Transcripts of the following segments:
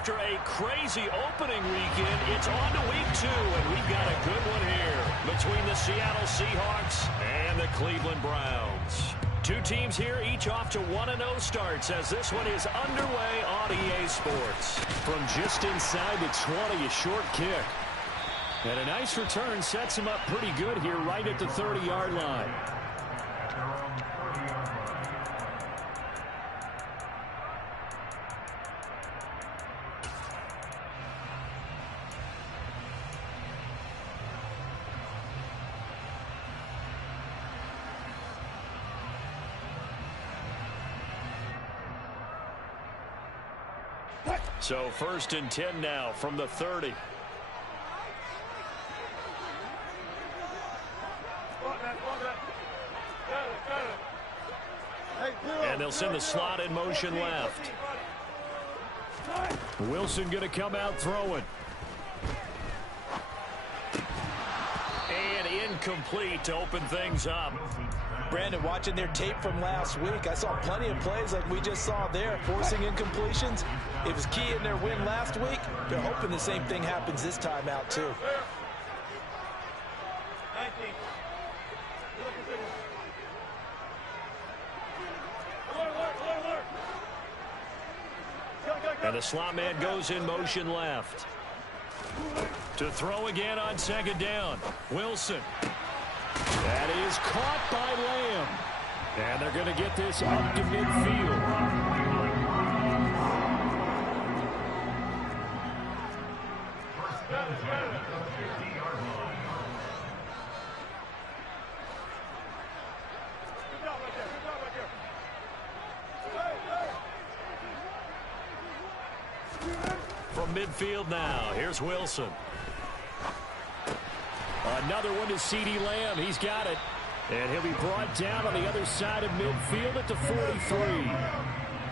after a crazy opening weekend, it's on to week 2, and we've got a good one here between the Seattle Seahawks and the Cleveland Browns. Two teams here, each off to 1-0 starts as this one is underway on EA Sports. From just inside the 20, a short kick. And a nice return sets him up pretty good here right at the 30-yard line. So 1st and 10 now from the 30. And they'll send the slot in motion left. Wilson going to come out throwing. And incomplete to open things up. Brandon, watching their tape from last week, I saw plenty of plays like we just saw there, forcing incompletions. It was key in their win last week. They're hoping the same thing happens this time out, too. And the slot man goes in motion left. To throw again on 2nd down. Wilson. That is caught by Lamb. And they're going to get this up to midfield. From midfield now, here's Wilson. Another one to CeeDee Lamb. He's got it. And he'll be brought down on the other side of midfield at the 43.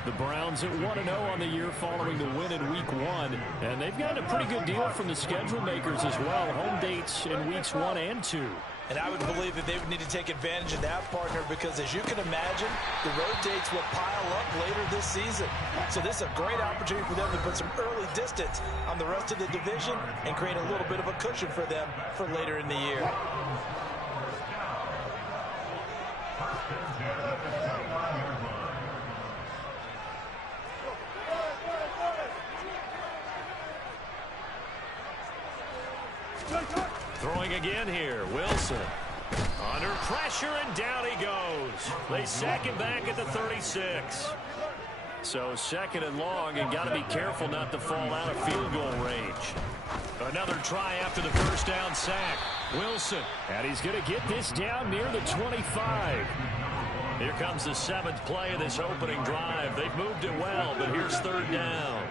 The Browns at 1-0 on the year following the win in Week 1. And they've got a pretty good deal from the schedule makers as well. Home dates in Weeks 1 and 2. And I would believe that they would need to take advantage of that, partner, because as you can imagine, the road dates will pile up later this season. So this is a great opportunity for them to put some early distance on the rest of the division and create a little bit of a cushion for them for later in the year. Throwing again here, Wilson. Under pressure, and down he goes. They sack him back at the 36. So 2nd and long, and got to be careful not to fall out of field goal range. Another try after the 1st down sack. Wilson, and he's going to get this down near the 25. Here comes the 7th play of this opening drive. They've moved it well, but here's 3rd down.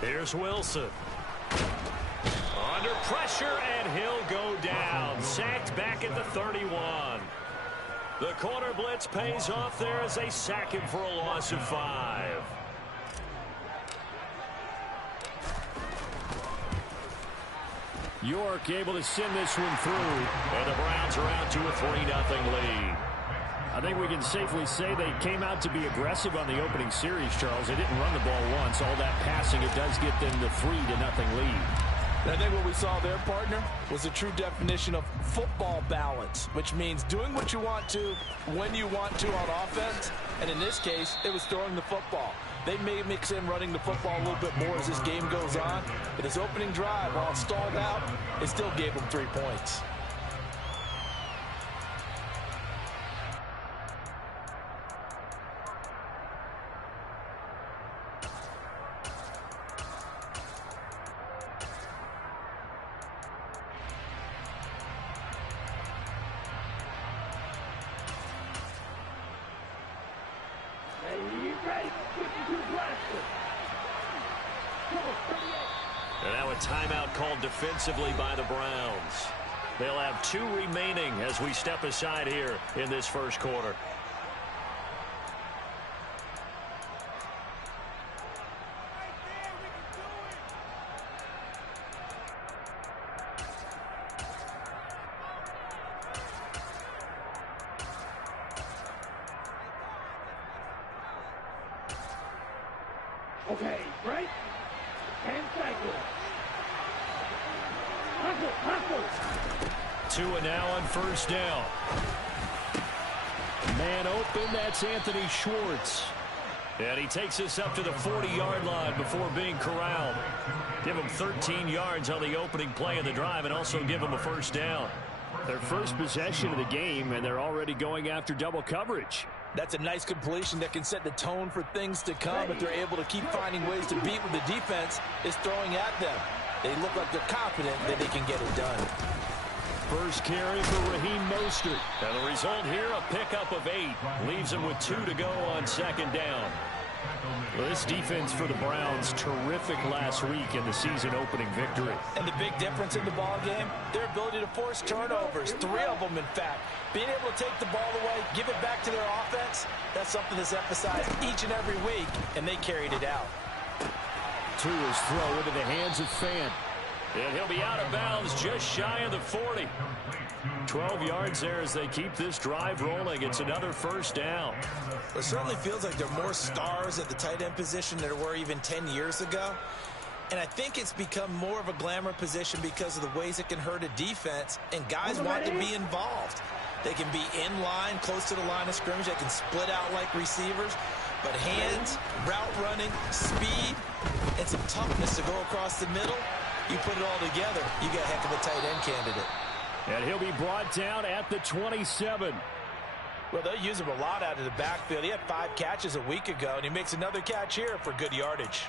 Here's Wilson. Under pressure, and he'll go down. Sacked back at the 31. The corner blitz pays off there as they sack him for a loss of 5. York able to send this one through. And the Browns are out to a 3-0 lead. I think we can safely say they came out to be aggressive on the opening series, Charles. They didn't run the ball once. All that passing, it does get them the 3-0 lead. I think what we saw there, partner, was a true definition of football balance, which means doing what you want to, when you want to on offense. And in this case, it was throwing the football. They may mix in running the football a little bit more as this game goes on. But his opening drive, while it stalled out, it still gave him 3 points. And now a timeout called defensively by the Browns. They'll have 2 remaining as we step aside here in this first quarter. Okay, break. 10 seconds. Hustle. 2 and now on first down. Man open, that's Anthony Schwartz. And he takes us up to the 40-yard line before being corralled. Give him 13 yards on the opening play of the drive and also give him a first down. Their first possession of the game, and they're already going after double coverage. That's a nice completion that can set the tone for things to come if they're able to keep finding ways to beat what the defense is throwing at them. They look like they're confident that they can get it done. First carry for Raheem Mostert. And the result here, a pickup of 8. Leaves him with 2 to go on second down. Well, this defense for the Browns, terrific last week in the season-opening victory. And the big difference in the ball game, their ability to force turnovers, 3 of them, in fact. Being able to take the ball away, give it back to their offense, that's something that's emphasized each and every week, and they carried it out. Tua's throw into the hands of Fant. And he'll be out of bounds just shy of the 40. 12 yards there as they keep this drive rolling. It's another first down. It certainly feels like there are more stars at the tight end position than there were even 10 years ago. And I think it's become more of a glamour position because of the ways it can hurt a defense, and guys want to be involved. They can be in line, close to the line of scrimmage. They can split out like receivers. But hands, route running, speed, and some toughness to go across the middle, you put it all together, you got a heck of a tight end candidate. And he'll be brought down at the 27. Well, they'll use him a lot out of the backfield. He had 5 catches a week ago, and he makes another catch here for good yardage.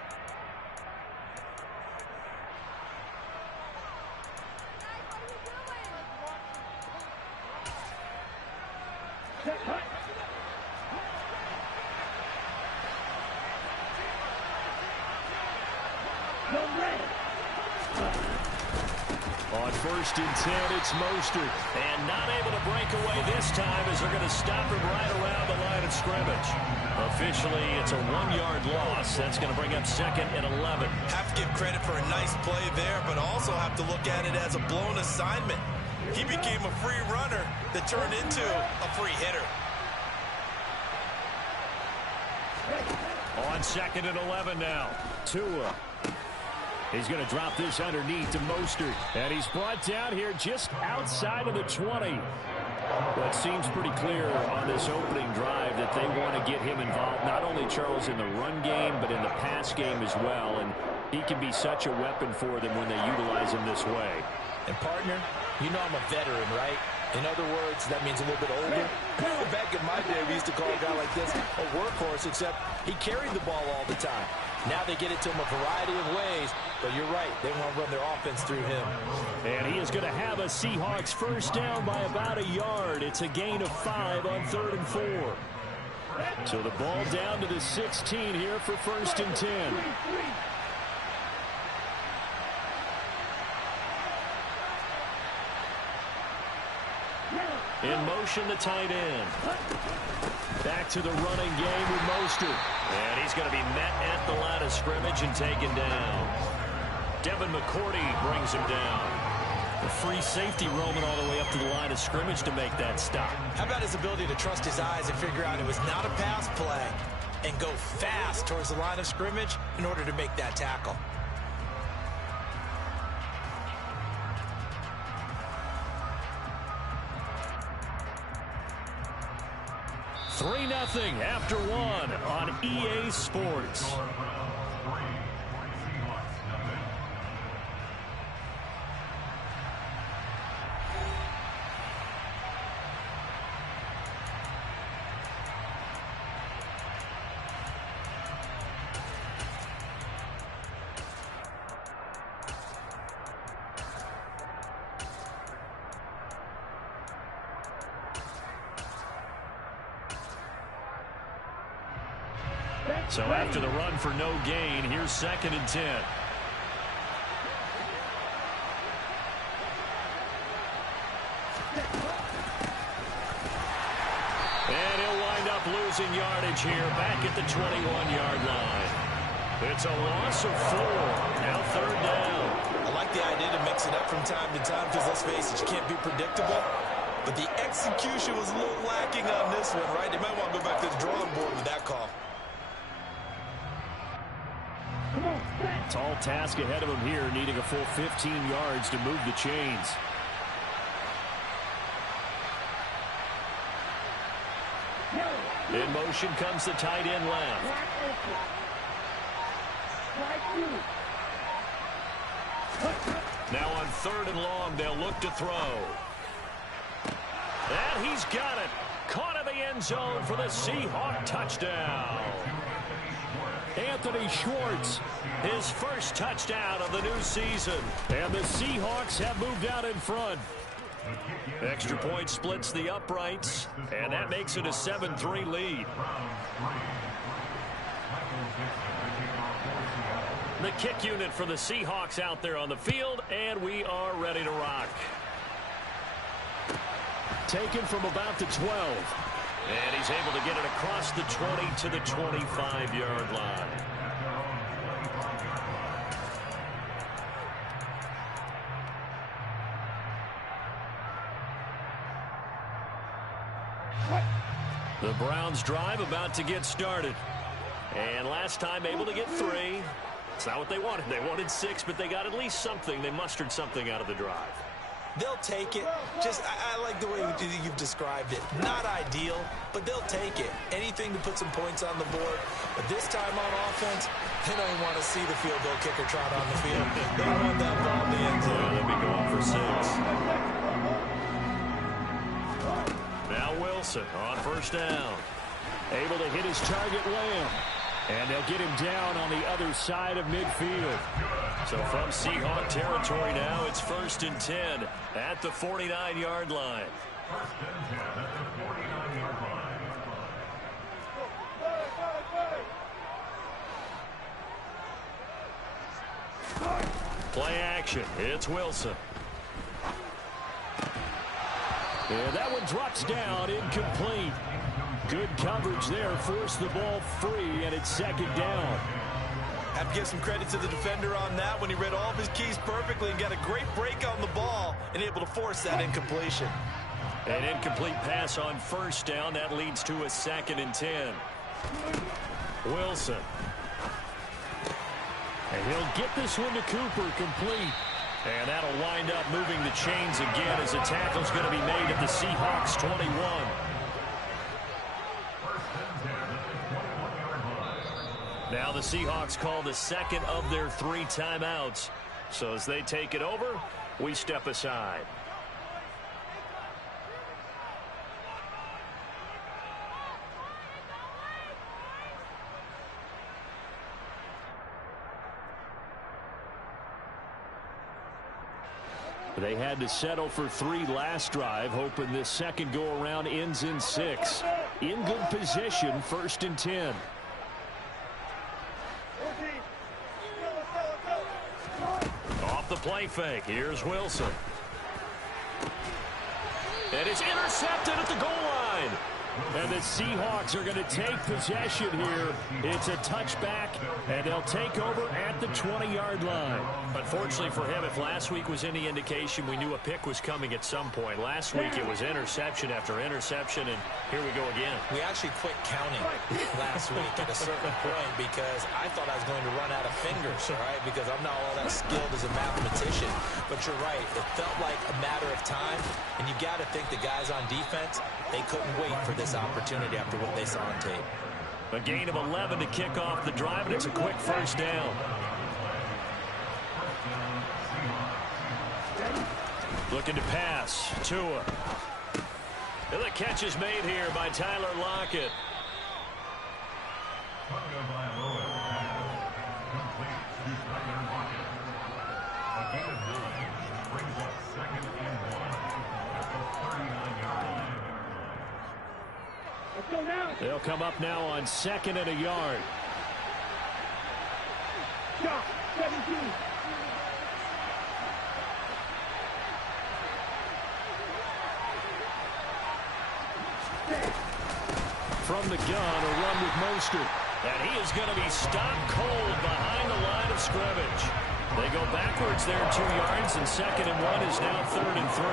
On first and 10, it's Mostert. And not able to break away this time as they're going to stop him right around the line of scrimmage. Officially, it's a 1-yard loss. That's going to bring up second and 11. Have to give credit for a nice play there, but also have to look at it as a blown assignment. He became a free runner that turned into a free hitter. On second and 11 now. Tua. He's going to drop this underneath to Mostert. And he's brought down here just outside of the 20. Well, it seems pretty clear on this opening drive that they want to get him involved, not only, Charles, in the run game, but in the pass game as well. And he can be such a weapon for them when they utilize him this way. And, partner, you know I'm a veteran, right? In other words, that means a little bit older. Back in my day, we used to call a guy like this a workhorse, except he carried the ball all the time. Now they get it to him a variety of ways, but you're right, they want to run their offense through him. And he is going to have a Seahawks first down by about a yard. It's a gain of 5 on 3rd and 4. So the ball down to the 16 here for first and 10. In motion, the tight end. Back to the running game with Mostert. And he's going to be met at the line of scrimmage and taken down. Devin McCourty brings him down. The free safety roaming all the way up to the line of scrimmage to make that stop. How about his ability to trust his eyes and figure out it was not a pass play and go fast towards the line of scrimmage in order to make that tackle? Three 3-0 after 1 on EA Sports. So after the run for no gain, here's 2nd and 10. And he'll wind up losing yardage here back at the 21-yard line. It's a loss of 4. Now 3rd down. I like the idea to mix it up from time to time because, let's face it, you can't be predictable. But the execution was a little lacking on this one, right? They might want to go back to the drawing board with that call. Tall task ahead of him here, needing a full 15 yards to move the chains. In motion comes the tight end left. Now on 3rd and long, they'll look to throw. And he's got it. Caught in the end zone for the Seahawk touchdown. Anthony Schwartz, his first touchdown of the new season. And the Seahawks have moved out in front. Extra point splits the uprights, and that makes it a 7-3 lead. The kick unit for the Seahawks out there on the field, and we are ready to rock. Taken from about the 12. And he's able to get it across the 20 to the 25-yard line. The Browns drive about to get started. And last time able to get 3. It's not what they wanted. They wanted 6, but they got at least something. They mustered something out of the drive. They'll take it. I like the way you've described it. Not ideal, but they'll take it. Anything to put some points on the board. But this time on offense, they don't even want to see the field goal kicker trot on the field. They want that ball in the end zone. They'll be going for 6. Now Wilson on 1st down. Able to hit his target, Lamb. And they'll get him down on the other side of midfield. So from Seahawk territory now, it's 1st and 10 at the 49-yard line. Play action. It's Wilson. And that one drops down, incomplete. Good coverage there, forced the ball free, and it's 2nd down. Have to give some credit to the defender on that when he read all of his keys perfectly and got a great break on the ball and able to force that incompletion. An incomplete pass on 1st down. That leads to a 2nd and 10. Wilson. And he'll get this one to Cooper, complete. And that'll wind up moving the chains again as a tackle's going to be made at the Seahawks 21. Now the Seahawks call the 2nd of their 3 timeouts. So as they take it over, we step aside. They had to settle for 3 last drive, hoping this second go-around ends in 6. In good position, 1st and 10. Off the play fake. Here's Wilson. And it's intercepted at the goal line. And the Seahawks are going to take possession here. It's a touchback, and they'll take over at the 20-yard line. Unfortunately for him, if last week was any indication, we knew a pick was coming at some point. Last week it was interception after interception, and here we go again. We actually quit counting last week at a certain point because I thought I was going to run out of fingers, all right, because I'm not all that skilled as a mathematician. But you're right. It felt like a matter of time, and you got to think the guys on defense, they couldn't wait for this opportunity after what they saw on tape. A gain of 11 to kick off the drive, and it's a quick 1st down. Looking to pass. Tua. And the catch is made here by Tyler Lockett. They'll come up now on 2nd and a yard. Shot, 17. From the gun, a run with Mostert. And he is going to be stopped cold behind the line of scrimmage. They go backwards there 2 yards, and 2nd and 1 is now 3rd and 3.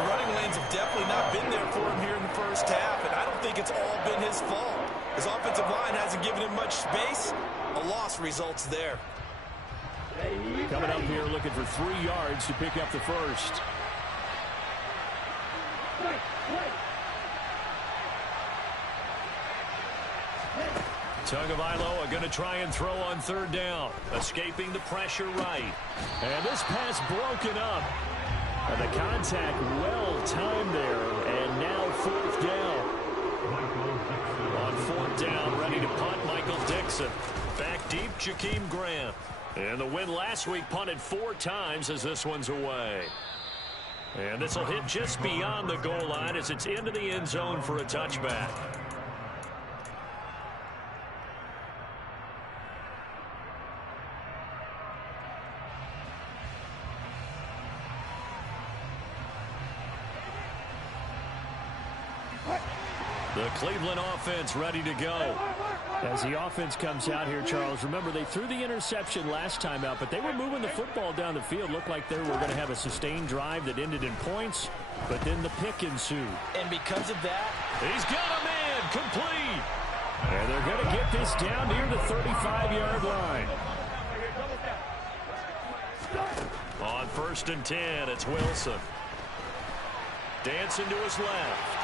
The running lanes have definitely not been there for him here in the first half, and I don't think it's all been his fault. His offensive line hasn't given him much space. A loss results there. Coming up here looking for 3 yards to pick up the first. Tagovailoa are going to try and throw on 3rd down. Escaping the pressure right. And this pass broken up. And the contact well timed there. And now 4th down. On 4th down, ready to punt, Michael Dixon. Back deep, Jakeem Grant. And the win last week punted 4 times as this one's away. And this will hit just beyond the goal line as it's into the end zone for a touchback. The Cleveland offense ready to go. As the offense comes out here, Charles, remember they threw the interception last time out, but they were moving the football down the field. Looked like they were going to have a sustained drive that ended in points, but then the pick ensued. And because of that, he's got a man complete. And they're going to get this down near the 35-yard line. On 1st and 10, it's Wilson. Dancing to his left.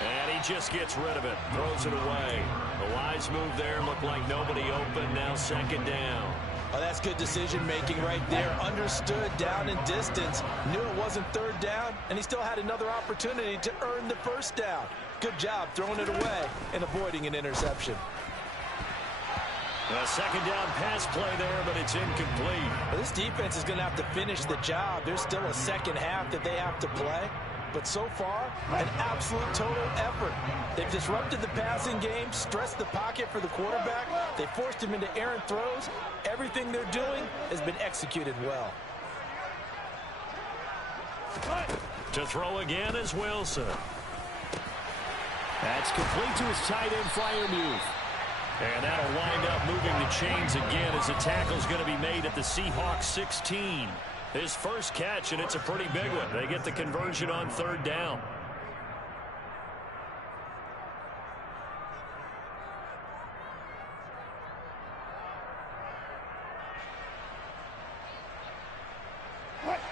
And he just gets rid of it. Throws it away. A wise move there. Looked like nobody open. Now 2nd down. Oh, that's good decision-making right there. Understood down and distance. Knew it wasn't 3rd down, and he still had another opportunity to earn the 1st down. Good job throwing it away and avoiding an interception. A 2nd down pass play there, but it's incomplete. Well, this defense is going to have to finish the job. There's still a 2nd half that they have to play. But so far, an absolute total effort. They've disrupted the passing game, stressed the pocket for the quarterback. They forced him into errant throws. Everything they're doing has been executed well. To throw again is Wilson. That's complete to his tight end Freiermuth. And that'll wind up moving the chains again as the tackle's going to be made at the Seahawks 16. His first catch, and it's a pretty big one. They get the conversion on 3rd down.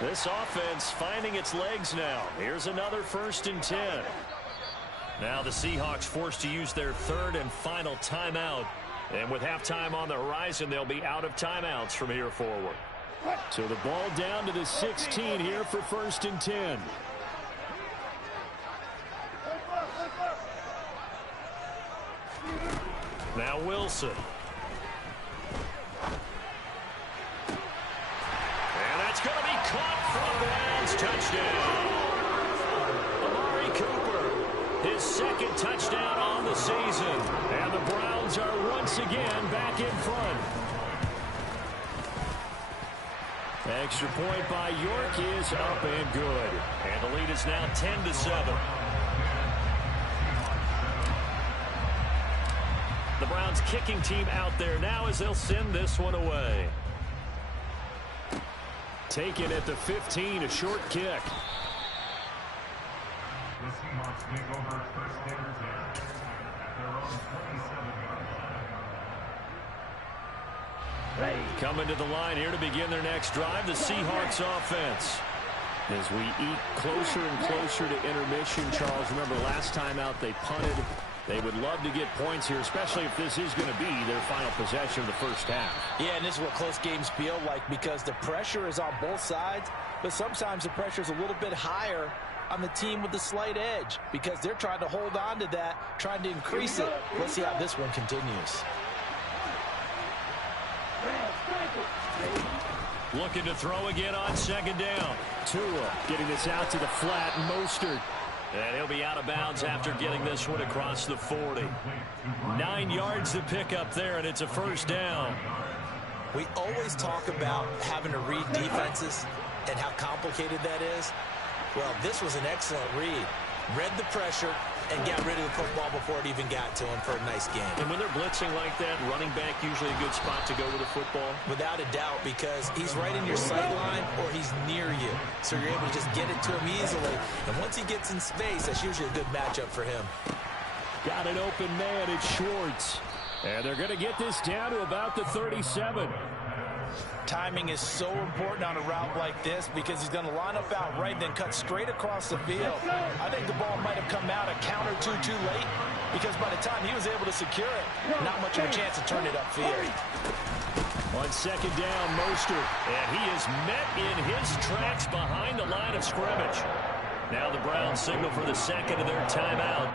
This offense finding its legs now. Here's another 1st and 10. Now the Seahawks forced to use their 3rd and final timeout. And with halftime on the horizon, they'll be out of timeouts from here forward. So the ball down to the 16 here for 1st and 10. Now Wilson. And that's going to be caught from bounds. Touchdown. Amari Cooper, his 2nd touchdown on the season. And the Browns are once again back in front. Extra point by York is up and good. And the lead is now 10-7. The Browns kicking team out there now as they'll send this one away. Taken at the 15, a short kick. Coming to the line here to begin their next drive, the Seahawks offense. As we eat closer and closer to intermission, Charles, remember last time out they punted. They would love to get points here, especially if this is going to be their final possession of the first half. Yeah, and this is what close games feel like because the pressure is on both sides, but sometimes the pressure is a little bit higher on the team with the slight edge because they're trying to hold on to that, trying to increase it. Let's see how this one continues. Looking to throw again on 2nd down. Tua getting this out to the flat. Mostert. And he'll be out of bounds after getting this one across the 40. 9 yards to pick up there, and it's a 1st down. We always talk about having to read defenses and how complicated that is. Well, this was an excellent read. Read the pressure and got rid of the football before it even got to him for a nice game. And when they're blitzing like that, running back usually a good spot to go with the football? Without a doubt, because he's right in your sight line or he's near you. So you're able to just get it to him easily. And once he gets in space, that's usually a good matchup for him. Got an open man, it's Schwartz. And they're going to get this down to about the 37. Timing is so important on a route like this because he's going to line up out right, then cut straight across the field. I think the ball might have come out a count or two too late because by the time he was able to secure it, not much of a chance to turn it upfield. On second down, Mostert, and he is met in his tracks behind the line of scrimmage. Now the Browns signal for the second of their timeout.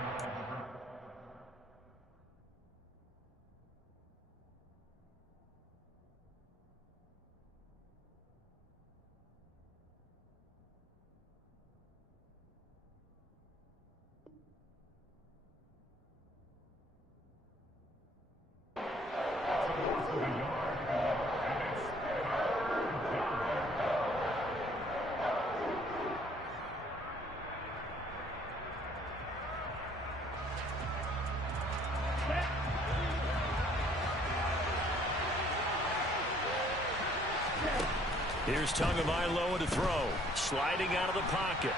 Here's Tagovailoa to throw. Sliding out of the pocket.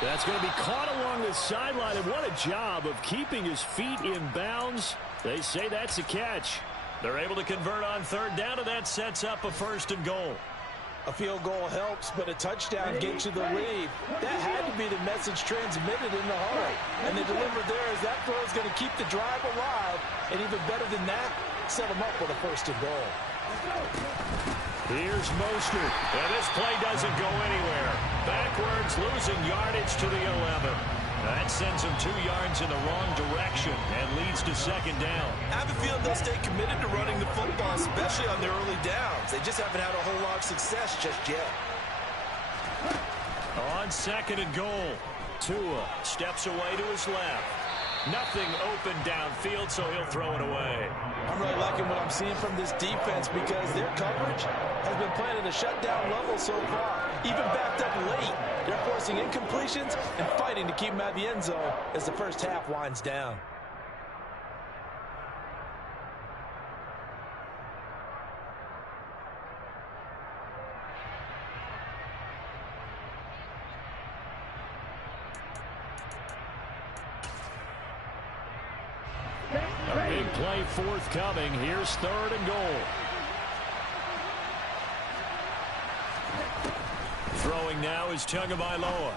That's going to be caught along the sideline, and what a job of keeping his feet in bounds. They say that's a catch. They're able to convert on third down, and that sets up a 1st and goal. A field goal helps, but a touchdown gets you the lead. That had to be the message transmitted in the huddle. And they delivered there as that throw is going to keep the drive alive. And even better than that, set them up with a 1st and goal. Here's Mostert, and this play doesn't go anywhere. Backwards, losing yardage to the 11. That sends him 2 yards in the wrong direction and leads to second down. I have a feeling they'll stay committed to running the football, especially on their early downs. They just haven't had a whole lot of success just yet. On second and goal, Tua steps away to his left. Nothing open downfield, so he'll throw it away. I'm really liking what I'm seeing from this defense because their coverage has been playing at a shutdown level so far. Even backed up late, they're forcing incompletions and fighting to keep them out of the end zone as the first half winds down. A big play forthcoming. Here's 3rd and goal. Throwing now is Tagovailoa.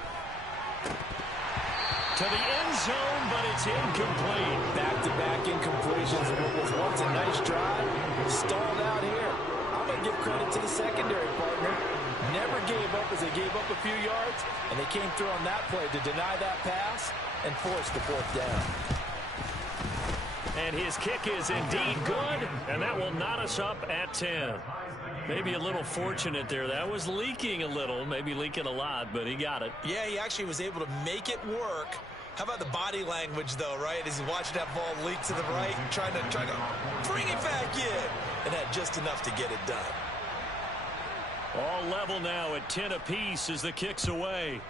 To the end zone, but it's incomplete. Back-to-back incompletions of what was once a nice drive. Stalled out here. I'm going to give credit to the secondary partner. Never gave up as they gave up a few yards, and they came through on that play to deny that pass and force the 4th down. And his kick is indeed good, and that will knot us up at 10. Maybe a little fortunate there. That was leaking a little, maybe leaking a lot, but he got it. Yeah, he actually was able to make it work. How about the body language, though, right? As he's watching that ball leak to the right, trying to bring it back in, and had just enough to get it done. All level now at 10 apiece as the kick's away.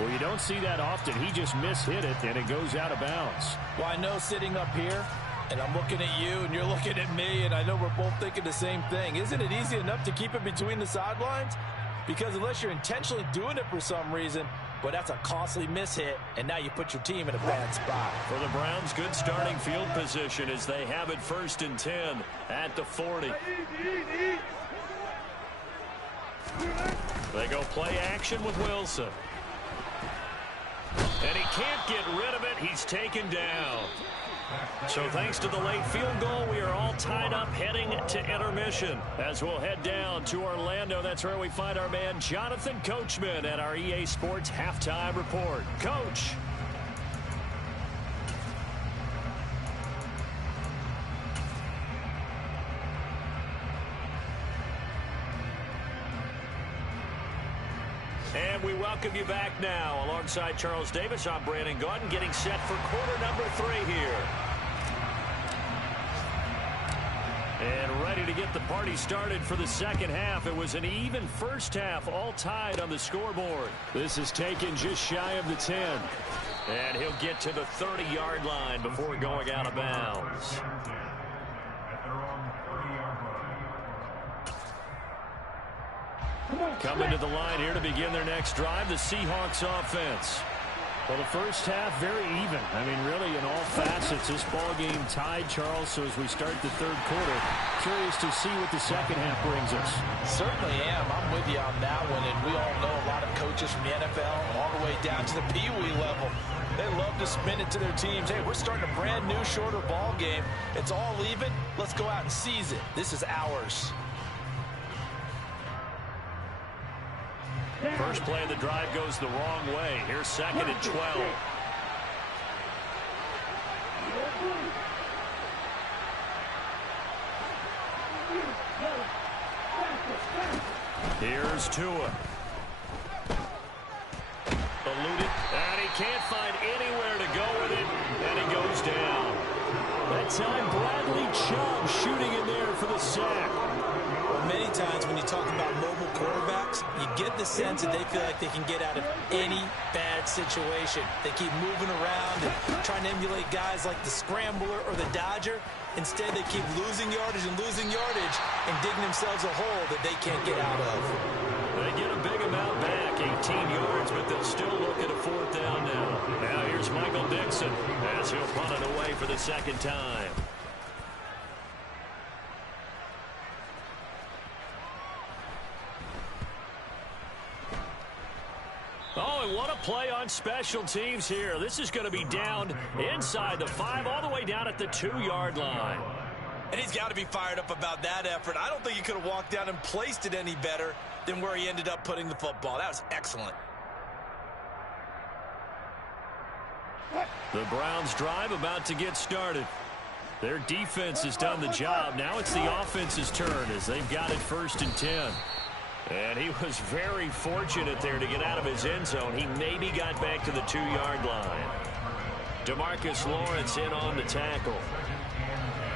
Well, you don't see that often. He just mishit it, and it goes out of bounds. Well, I know sitting up here, and I'm looking at you, and you're looking at me, and I know we're both thinking the same thing. Isn't it easy enough to keep it between the sidelines? Because unless you're intentionally doing it for some reason, well, that's a costly mishit, and now you put your team in a bad spot. For the Browns, good starting field position as they have it 1st and 10 at the 40. They go play action with Wilson. And he can't get rid of it. He's taken down. So thanks to the late field goal, we are all tied up heading to intermission. As we'll head down to Orlando, that's where we find our man Jonathan Coachman at our EA Sports Halftime Report. Coach. And we welcome you back now. Alongside Charles Davis, I'm Brandon Gaudin, getting set for quarter number 3 here. And ready to get the party started for the second half. It was an even first half, all tied on the scoreboard. This is taken just shy of the 10. And he'll get to the 30-yard line before going out of bounds. Coming to the line here to begin their next drive, the Seahawks offense. Well, the first half, very even. I mean, really, in all facets, this ball game tied, Charles. So as we start the third quarter, curious to see what the second half brings us. Certainly am. I'm with you on that one. And we all know a lot of coaches from the NFL all the way down to the Pee-wee level. They love to spin it to their teams. Hey, we're starting a brand new, shorter ball game. It's all even. Let's go out and seize it. This is ours. First play of the drive goes the wrong way. Here's second and 12. Here's Tua. Eluded, and he can't find anywhere to go with it, and he goes down. That time, Bradley Chubb shooting in there for the sack. Well, many times when you talk about mobile quarterbacks, you get the sense that they feel like they can get out of any bad situation. They keep moving around and trying to emulate guys like the Scrambler or the Dodger. Instead, they keep losing yardage and digging themselves a hole that they can't get out of. They get a big amount back, 18 yards, but they'll still look at a fourth down now. Now here's Michael Dixon as he'll punt it away for the second time. Oh, and what a play on special teams here. This is going to be down inside the 5, all the way down at the 2-yard line. And he's got to be fired up about that effort. I don't think he could have walked down and placed it any better than where he ended up putting the football. That was excellent. The Browns drive about to get started. Their defense has done the job. Now it's the offense's turn as they've got it 1st and 10. And he was very fortunate there to get out of his end zone. He maybe got back to the 2-yard line. DeMarcus Lawrence in on the tackle.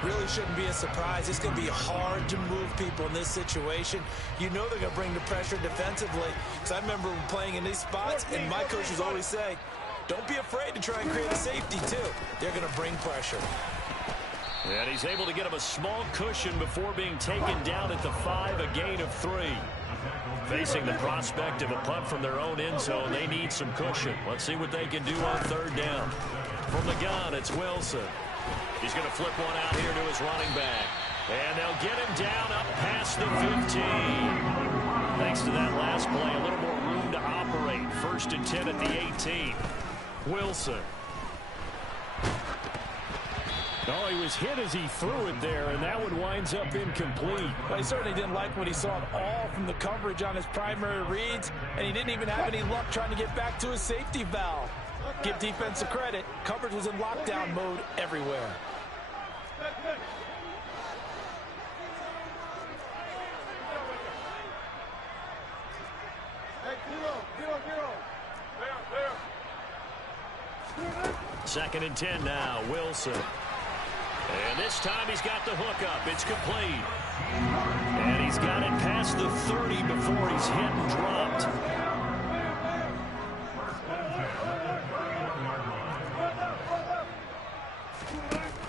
Really shouldn't be a surprise. It's going to be hard to move people in this situation. You know they're going to bring the pressure defensively. Because I remember playing in these spots, and my coaches always say, don't be afraid to try and create a safety, too. They're going to bring pressure. And he's able to get him a small cushion before being taken down at the 5, a gain of 3. Facing the prospect of a punt from their own end zone, they need some cushion. Let's see what they can do on 3rd down. From the gun, it's Wilson. He's going to flip one out here to his running back. And they'll get him down up past the 15. Thanks to that last play, a little more room to operate. 1st and 10 at the 18. Wilson. Oh, he was hit as he threw it there, and that one winds up incomplete. Well, he certainly didn't like what he saw at all from the coverage on his primary reads, and he didn't even have any luck trying to get back to his safety valve. Give defense a credit. Coverage was in lockdown mode everywhere. Second and 10 now, Wilson. And this time he's got the hook up. It's complete. And he's got it past the 30 before he's hit and dropped.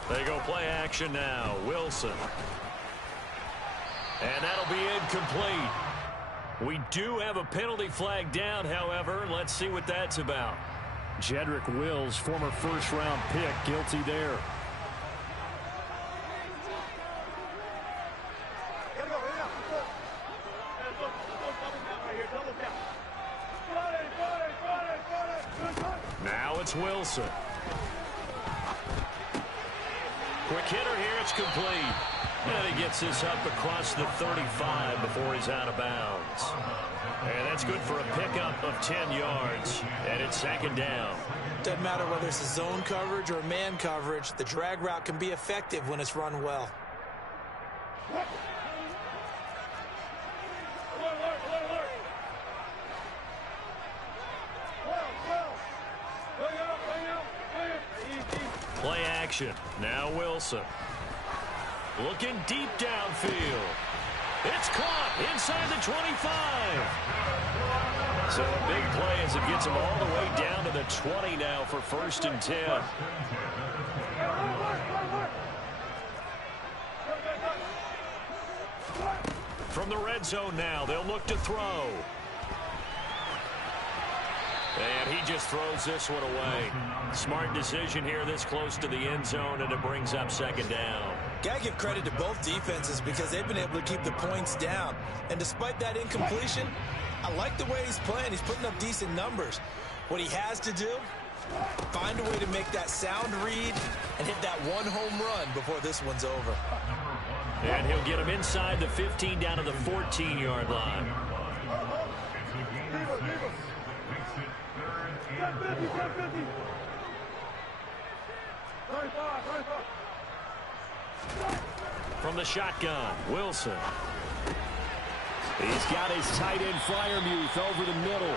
They go play action now. Wilson. And that'll be incomplete. We do have a penalty flag down, however. Let's see what that's about. Jedrick Wills, former first-round pick, guilty there. Now it's Wilson. Quick hitter here, it's complete. And he gets this up across the 35 before he's out of bounds. And that's good for a pickup of 10 yards. And it's 2nd down. Doesn't matter whether it's a zone coverage or man coverage, the drag route can be effective when it's run well. Play action. Now Wilson. Looking deep downfield. It's caught inside the 25. So a big play as it gets him all the way down to the 20 now for 1st and 10. From the red zone now, they'll look to throw. And he just throws this one away. Smart decision here this close to the end zone, and it brings up second down. Got to give credit to both defenses because they've been able to keep the points down. And despite that incompletion, I like the way he's playing. He's putting up decent numbers. What he has to do, find a way to make that sound read and hit that one home run before this one's over. And he'll get him inside the 15 down to the 14-yard line. From the shotgun, Wilson. He's got his tight end Freiermuth over the middle.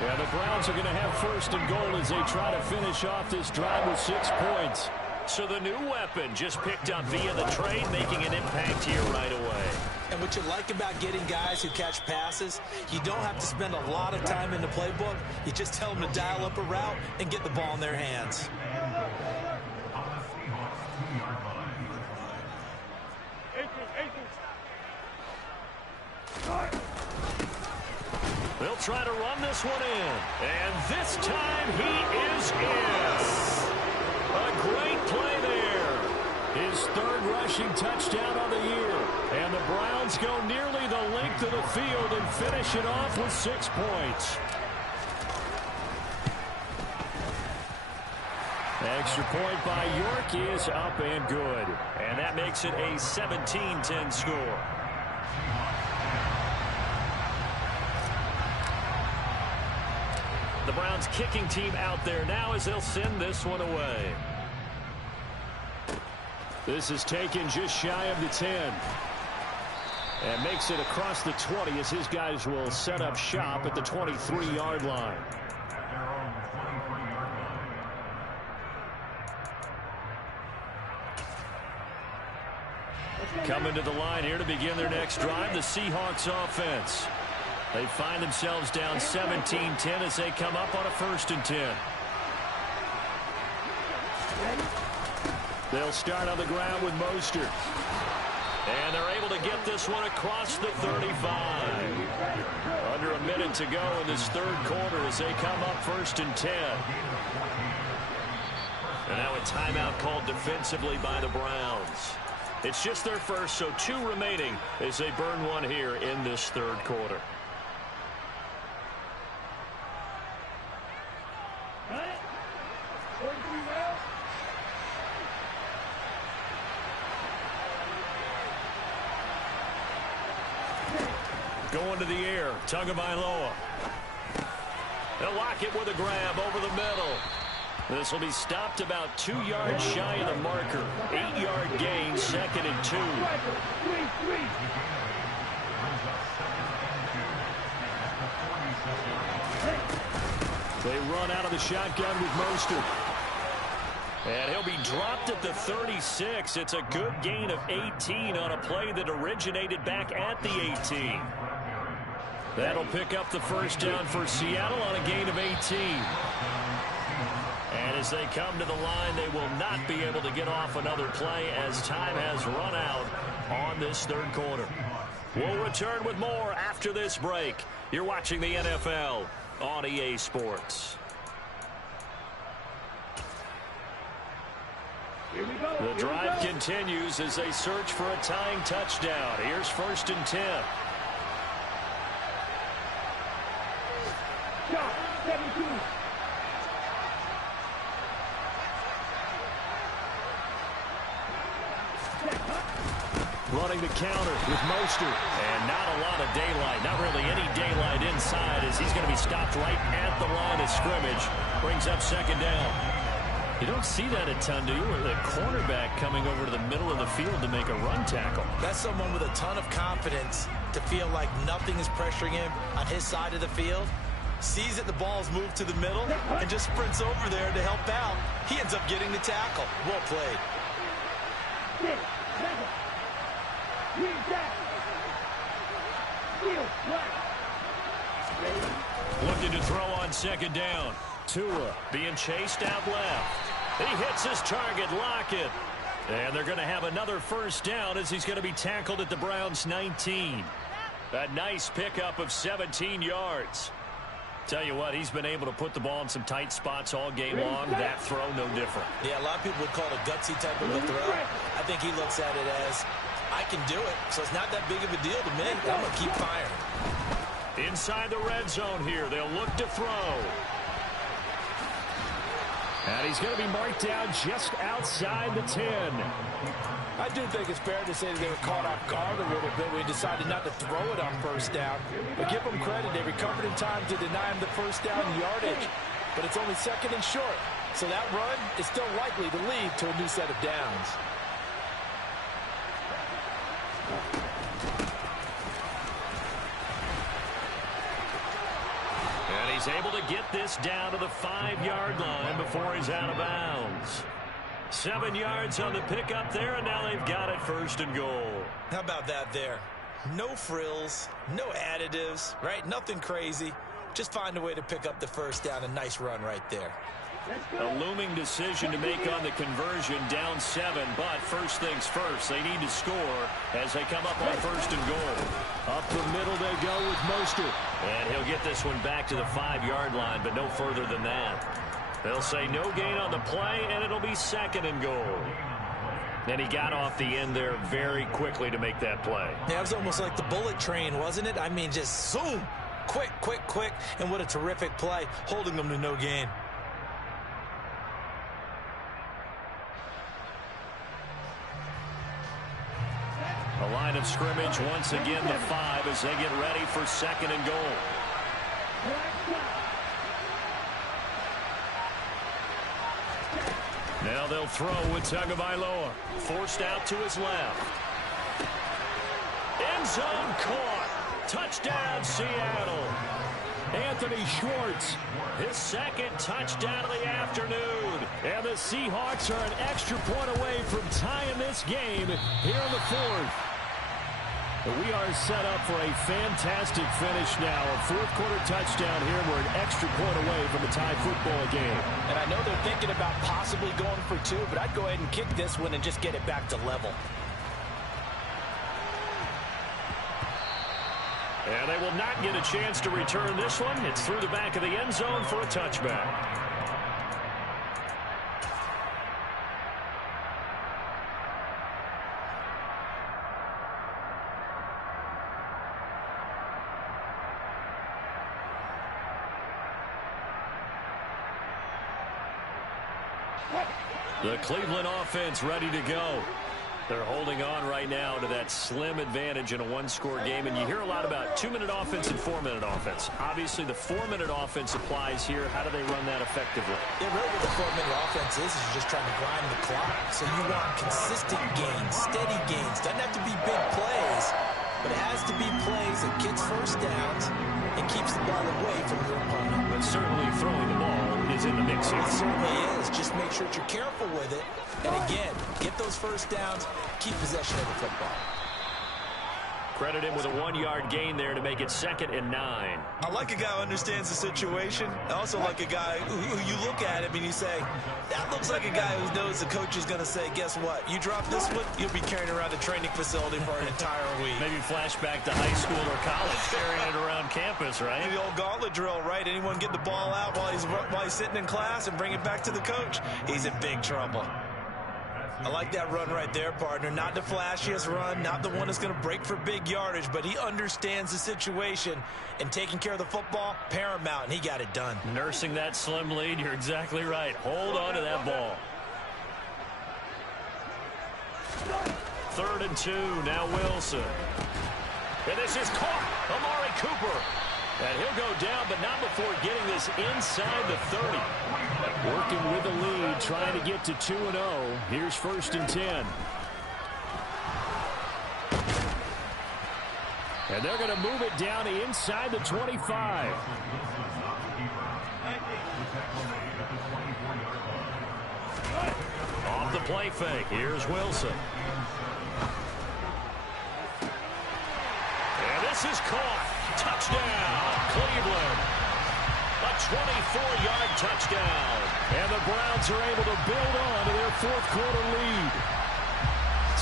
Yeah, the Browns are going to have first and goal as they try to finish off this drive with 6 points. So the new weapon just picked up via the trade, making an impact here right away. And what you like about getting guys who catch passes, you don't have to spend a lot of time in the playbook. You just tell them to dial up a route and get the ball in their hands. They'll try to run this one in. And this time he is in. A great play there. His third rushing touchdown of the year. And the Browns go nearly the length of the field and finish it off with 6 points. Extra point by York is up and good. And that makes it a 17-10 score. The Browns kicking team out there now as they'll send this one away. This is taken just shy of the 10. And makes it across the 20 as his guys will set up shop at the 23-yard line. Coming to the line here to begin their next drive, the Seahawks offense. They find themselves down 17-10 as they come up on a 1st and 10. They'll start on the ground with Mostert. And they're able to get this one across the 35. Under a minute to go in this third quarter as they come up 1st and 10. And now a timeout called defensively by the Browns. It's just their first, so 2 remaining as they burn one here in this third quarter. Going to the air, Tagovailoa. They'll lock it with a grab over the middle. This will be stopped about 2 yards shy of the marker. 8-yard gain, 2nd and 2. They run out of the shotgun with Mostert. And he'll be dropped at the 36. It's a good gain of 18 on a play that originated back at the 18. That'll pick up the first down for Seattle on a gain of 18. And as they come to the line, they will not be able to get off another play as time has run out on this third quarter. We'll return with more after this break. You're watching the NFL on EA Sports. The drive continues as they search for a tying touchdown. Here's 1st and 10. Running the counter with Mostert. And not a lot of daylight. Not really any daylight inside as he's going to be stopped right at the line of scrimmage. Brings up 2nd down. You don't see that a ton, do you? Or the cornerback coming over to the middle of the field to make a run tackle. That's someone with a ton of confidence to feel like nothing is pressuring him on his side of the field. Sees that the ball's moved to the middle and just sprints over there to help out. He ends up getting the tackle. Well played. Looking to throw on 2nd down. Tua being chased out left. He hits his target, Lockett. And they're going to have another first down as he's going to be tackled at the Browns' 19. A nice pickup of 17 yards. Tell you what, he's been able to put the ball in some tight spots all game long. That throw, no different. Yeah, a lot of people would call it a gutsy type of a throw. I think he looks at it as, I can do it, so it's not that big of a deal to me. I'm going to keep firing. Inside the red zone here, they'll look to throw. And he's going to be marked down just outside the 10. I do think it's fair to say that they were caught off guard a little bit when he decided not to throw it on first down. But give them credit. They recovered in time to deny him the first down yardage. But it's only second and short. So that run is still likely to lead to a new set of downs. And he's able to get this down to the 5-yard line before he's out of bounds. 7 yards on the pickup there, and now they've got it 1st and goal. How about that there? No frills, no additives, right? Nothing crazy. Just find a way to pick up the first down. A nice run right there. A looming decision to make on the conversion, down 7, but first things first, they need to score as they come up on 1st and goal. Up the middle they go with Mostert. And he'll get this one back to the 5-yard line, but no further than that. They'll say no gain on the play, and it'll be 2nd and goal. And he got off the end there very quickly to make that play. Yeah, it was almost like the bullet train, wasn't it? I mean, just zoom. Quick, quick, quick. And what a terrific play, holding them to no gain. A line of scrimmage once again, the 5 as they get ready for 2nd and goal. Now they'll throw with Tagovailoa. Forced out to his left. End zone caught. Touchdown, Seattle. Anthony Schwartz, his 2nd touchdown of the afternoon. And the Seahawks are an extra point away from tying this game here in the 4th. We are set up for a fantastic finish now. A 4th-quarter touchdown here. We're an extra point away from a tie football game. And I know they're thinking about possibly going for 2, but I'd go ahead and kick this one and just get it back to level. And they will not get a chance to return this one. It's through the back of the end zone for a touchback. The Cleveland offense ready to go. They're holding on right now to that slim advantage in a 1-score game. And you hear a lot about 2-minute offense and 4-minute offense. Obviously, the 4-minute offense applies here. How do they run that effectively? Yeah, really what the 4-minute offense is you're just trying to grind the clock. So you want consistent gains, steady gains. Doesn't have to be big plays, but it has to be plays that gets first downs and keeps the ball away from your opponent. But certainly throwing the ball is in the mix here. It certainly is. Just make sure that you're careful with it. And again, get those first downs, keep possession of the football. Credit him with a 1-yard gain there to make it 2nd and 9. I like a guy who understands the situation. I also like a guy who you look at him and you say, that looks like a guy who knows the coach is going to say, guess what? You drop this one, you'll be carrying around the training facility for an entire week. Maybe flashback to high school or college, carrying it around campus, right? The old gauntlet drill, right? Anyone get the ball out while he's sitting in class and bring it back to the coach? He's in big trouble. I like that run right there, partner. Not the flashiest run, not the one that's going to break for big yardage, but he understands the situation, and taking care of the football, paramount, and he got it done. Nursing that slim lead, you're exactly right. Hold on to that ball. 3rd and 2, now Wilson. And this is caught. Amari Cooper. And he'll go down, but not before getting this inside the 30. Working with the lead, trying to get to 2-0. Here's 1st and 10. And they're going to move it down to inside the 25. Off the play fake. Here's Wilson. And this is caught. Touchdown, Cleveland. A 24-yard touchdown. And the Browns are able to build on to their 4th-quarter lead.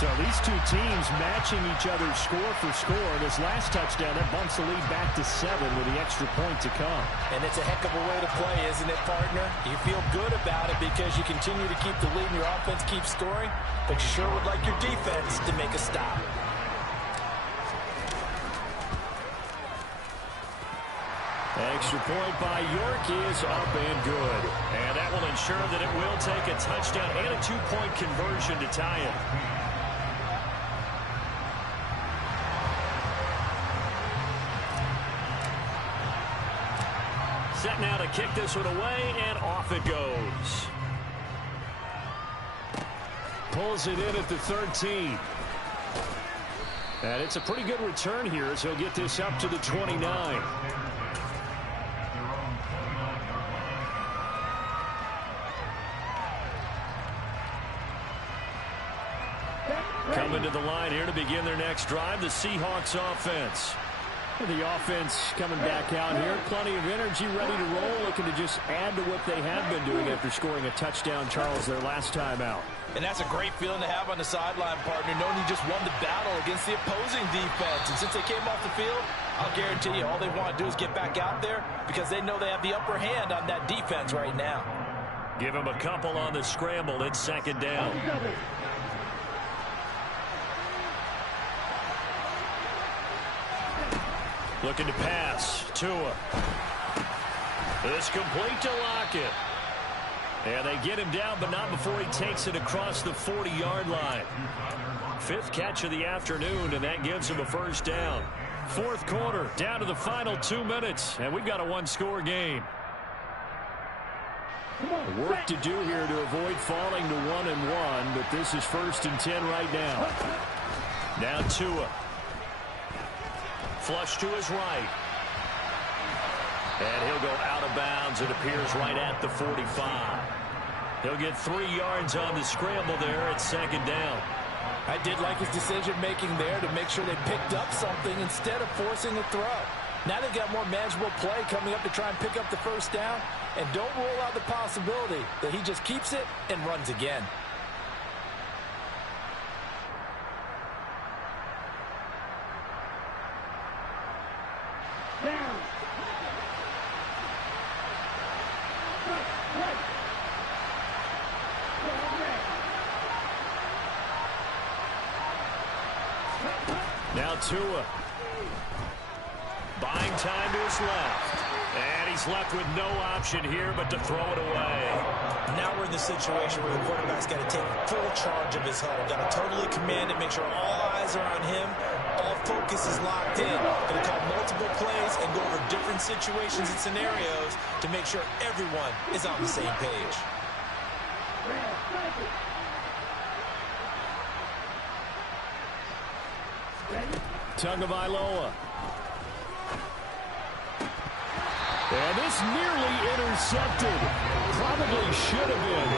So these two teams matching each other score for score. This last touchdown, that bumps the lead back to 7 with the extra point to come. And it's a heck of a way to play, isn't it, partner? You feel good about it because you continue to keep the lead and your offense keeps scoring, but you sure would like your defense to make a stop. Extra point by York is up and good. And that will ensure that it will take a touchdown and a 2-point conversion to tie it. Set now to kick this one away, and off it goes. Pulls it in at the 13. And it's a pretty good return here as he'll get this up to the 29. Coming to the line here to begin their next drive, the Seahawks offense. The offense coming back out here. Plenty of energy, ready to roll, looking to just add to what they have been doing after scoring a touchdown, Charles, their last time out. And that's a great feeling to have on the sideline, partner, knowing you just won the battle against the opposing defense. And since they came off the field, I'll guarantee you all they want to do is get back out there because they know they have the upper hand on that defense right now. Give them a couple on the scramble. It's second down. Looking to pass. Tua. It's complete to Lockett. And they get him down, but not before he takes it across the 40-yard line. 5th catch of the afternoon, and that gives him a first down. 4th quarter, down to the final 2 minutes, and we've got a one-score game. Work to do here to avoid falling to 1-1, but this is 1st and 10 right now. Now Tua. Flush to his right. And he'll go out of bounds. It appears right at the 45. He'll get 3 yards on the scramble there at second down. I did like his decision-making there to make sure they picked up something instead of forcing a throw. Now they've got more manageable play coming up to try and pick up the first down. And don't rule out the possibility that he just keeps it and runs again. Now Tua. Buying time to his left. And he's left with no option here but to throw it away. Now we're in the situation where the quarterback's got to take full charge of his huddle. Got to totally command it, make sure all eyes are on him. All focus is locked in. Going to call multiple plays and go over different situations and scenarios to make sure everyone is on the same page. Tagovailoa. And this nearly intercepted. Probably should have been.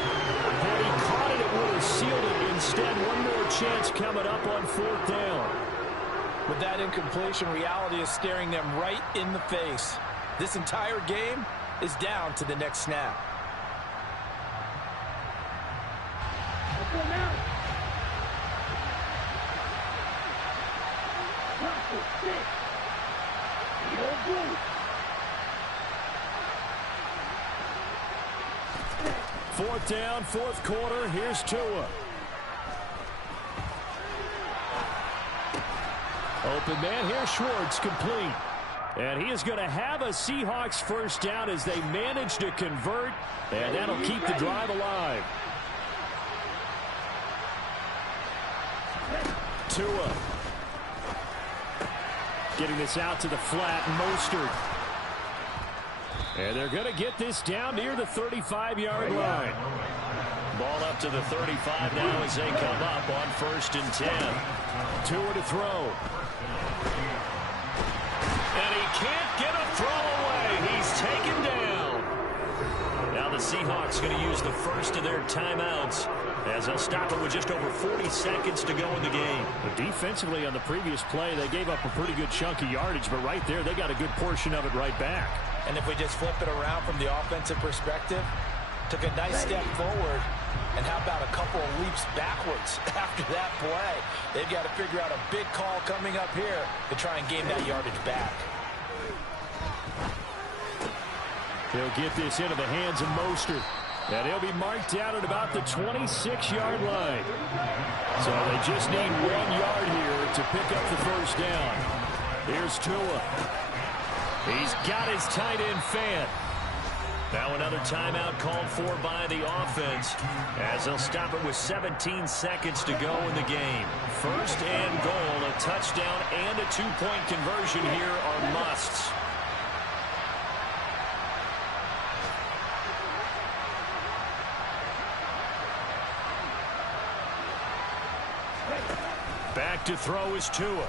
Had he caught it, it would have sealed it. Instead, one more chance coming up on 4th down. With that incompletion, reality is staring them right in the face. This entire game is down to the next snap. Fourth down, 4th quarter. Here's Tua. Open man here, Schwartz, complete. And he is going to have a Seahawks first down as they manage to convert, and that'll keep the drive alive. Tua. Getting this out to the flat, Mostert. And they're going to get this down near the 35-yard line. Ball up to the 35 now as they come up on 1st and 10. Tua to throw. And he can't get a throw away. He's taken down. Now the Seahawks going to use the first of their timeouts as they'll stop it with just over 40 seconds to go in the game. But defensively on the previous play, they gave up a pretty good chunk of yardage, but right there, they got a good portion of it right back. And if we just flip it around from the offensive perspective, took a nice step forward. And how about a couple of leaps backwards after that play? They've got to figure out a big call coming up here to try and gain that yardage back. He'll get this into the hands of Mostert. And he'll be marked out at about the 26-yard line. So they just need 1 yard here to pick up the first down. Here's Tua. He's got his tight end fan. Now another timeout called for by the offense as they'll stop it with 17 seconds to go in the game. First and goal, a touchdown and a 2-point conversion here are musts. Back to throw is Tua.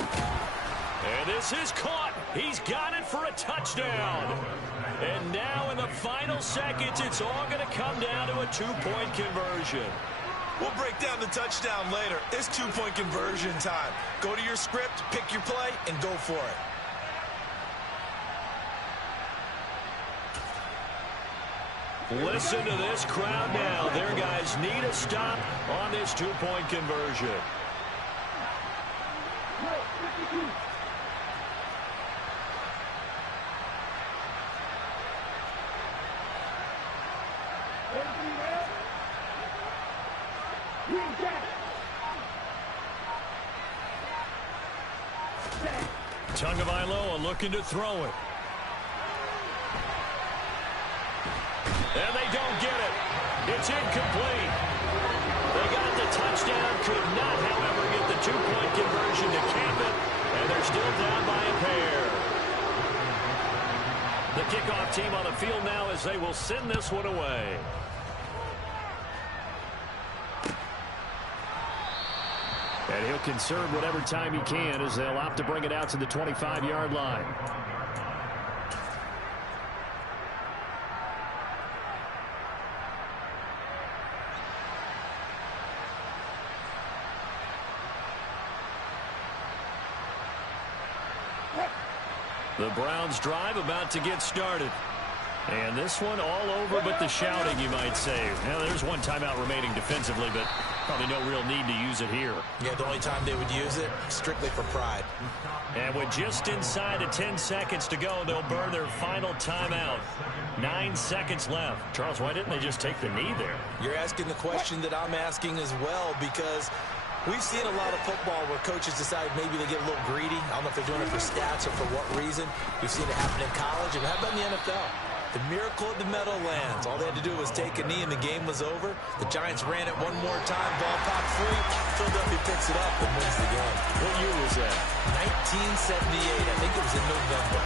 And this is caught. He's got it for a touchdown. And now in the final seconds, it's all going to come down to a 2-point conversion. We'll break down the touchdown later. It's 2-point conversion time. Go to your script, pick your play, and go for it. Listen to this crowd now. Their guys need a stop on this 2-point conversion. Tagovailoa looking to throw it. And they don't get it. It's incomplete. They got the touchdown, could not, however, get the 2-point conversion to cap it, and they're still down by a pair. The kickoff team on the field now as they will send this one away. And he'll conserve whatever time he can as they'll opt to bring it out to the 25-yard line. The Browns drive about to get started. And this one all over but the shouting, you might say. Now, there's one timeout remaining defensively, but probably no real need to use it here. Yeah, the only time they would use it, strictly for pride. And with just inside of 10 seconds to go, they'll burn their final timeout. 9 seconds left. Charles, why didn't they just take the knee there? You're asking the question that I'm asking as well, because we've seen a lot of football where coaches decide maybe they get a little greedy. I don't know if they're doing it for stats or for what reason. We've seen it happen in college. And how about in the NFL? The miracle of the Meadowlands. All they had to do was take a knee and the game was over. The Giants ran it one more time. Ball popped free. Philadelphia picks it up and wins the game. What year was that? 1978. I think it was in November.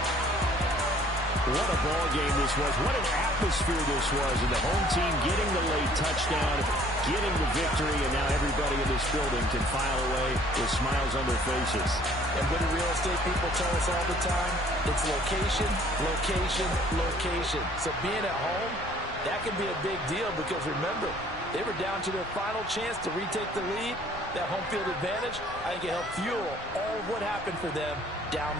What a ball game this was. What an atmosphere this was. And the home team getting the late touchdown, getting the victory, and now everybody in this building can file away with smiles on their faces. And what do real estate people tell us all the time? It's location, location, location. So being at home, that can be a big deal because remember, they were down to their final chance to retake the lead. That home field advantage, I think it helped fuel all of what happened for them down